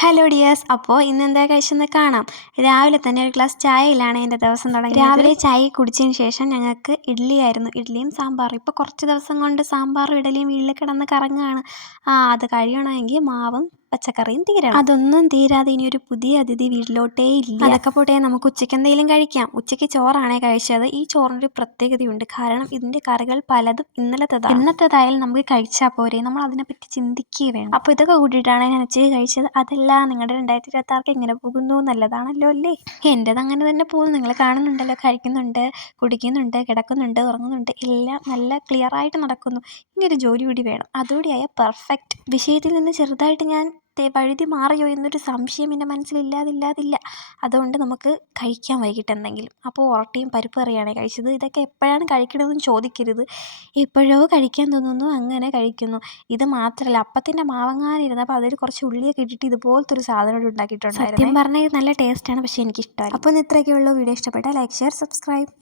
Hello dears, അപ്പോൾ ഇന്നെന്താ കഴിച്ചെന്ന് കാണാം. രാവിലെ തന്നെ ഒരു ഗ്ലാസ് ചായയിലാണ് എൻ്റെ ദിവസം തുടങ്ങിയത്. രാവിലെ ചായ കുടിച്ചതിന് ശേഷം ഞങ്ങൾക്ക് ഇഡ്ഡലിയായിരുന്നു, ഇഡ്ഡലിയും സാമ്പാറും. ഇപ്പോൾ കുറച്ച് ദിവസം കൊണ്ട് സാമ്പാറും ഇഡ്ഡലിയും വീട്ടിൽ കിടന്ന് കറങ്ങുകയാണ്. അത് കഴിയണമെങ്കിൽ മാവും പച്ചക്കറിയും തീരണം. അതൊന്നും തീരാതെ ഇനി ഒരു പുതിയ അതിഥി വീട്ടിലോട്ടേ ഇല്ല. അതൊക്കെ പോട്ടെ, നമുക്ക് ഉച്ചയ്ക്ക് എന്തെങ്കിലും കഴിക്കാം. ഉച്ചയ്ക്ക് ചോറാണേ കഴിച്ചത്. ഈ ചോറിനൊരു പ്രത്യേകതയുണ്ട്, കാരണം ഇതിൻ്റെ കറികൾ പലതും ഇന്നത്തേതായാലും നമുക്ക് കഴിച്ചാൽ പോരെ, നമ്മൾ അതിനെപ്പറ്റി ചിന്തിക്കുകയേ വേണം. അപ്പോൾ ഇതൊക്കെ കൂട്ടിയിട്ടാണ് ഞാൻ ഉച്ചയ്ക്ക് കഴിച്ചത്. അതല്ല, നിങ്ങളുടെ 2026 എങ്ങനെ പോകുന്നു? നല്ലതാണല്ലോ അല്ലേ? എൻ്റെത് അങ്ങനെ തന്നെ പോകുന്നു. നിങ്ങൾ കാണുന്നുണ്ടല്ലോ, കഴിക്കുന്നുണ്ട്, കുടിക്കുന്നുണ്ട്, കിടക്കുന്നുണ്ട്, ഉറങ്ങുന്നുണ്ട്, എല്ലാം നല്ല ക്ലിയർ ആയിട്ട് നടക്കുന്നു. ഇനി ഒരു ജോലി കൂടി വേണം, അതുകൂടിയായ പെർഫെക്റ്റ്. വിഷയത്തിൽ നിന്ന് ചെറുതായിട്ട് ഞാൻ വഴുതി മാറിയോ എന്നൊരു സംശയം എൻ്റെ മനസ്സിലില്ലാതില്ല. അതുകൊണ്ട് നമുക്ക് കഴിക്കാൻ വൈകിട്ട് എന്തെങ്കിലും. അപ്പോൾ ഒറട്ടിയും പരിപ്പ് കറിയാണ് കഴിച്ചത്. ഇതൊക്കെ എപ്പോഴാണ് കഴിക്കണമെന്ന് ചോദിക്കരുത്, എപ്പോഴോ കഴിക്കാൻ തോന്നുന്നു, അങ്ങനെ കഴിക്കുന്നു. ഇത് മാത്രമല്ല, അപ്പത്തിൻ്റെ മാവങ്ങാനിരുന്നപ്പോൾ അതിൽ കുറച്ച് ഉള്ളിയൊക്കെ ഇട്ടിട്ട് ഇതുപോലത്തെ ഒരു സാധനം ഉണ്ടാക്കിയിട്ടുണ്ടായിരുന്നു. സത്യം പറഞ്ഞാൽ ഇത് നല്ല ടേസ്റ്റാണ്, പക്ഷേ എനിക്കിഷ്ടമല്ല. അപ്പോൾ ഇന്ന് ഇത്രയൊക്കെയുള്ളൂ. വീഡിയോ ഇഷ്ടപ്പെട്ടാൽ ലൈക്ക്, ഷെയർ, സബ്സ്ക്രൈബ്.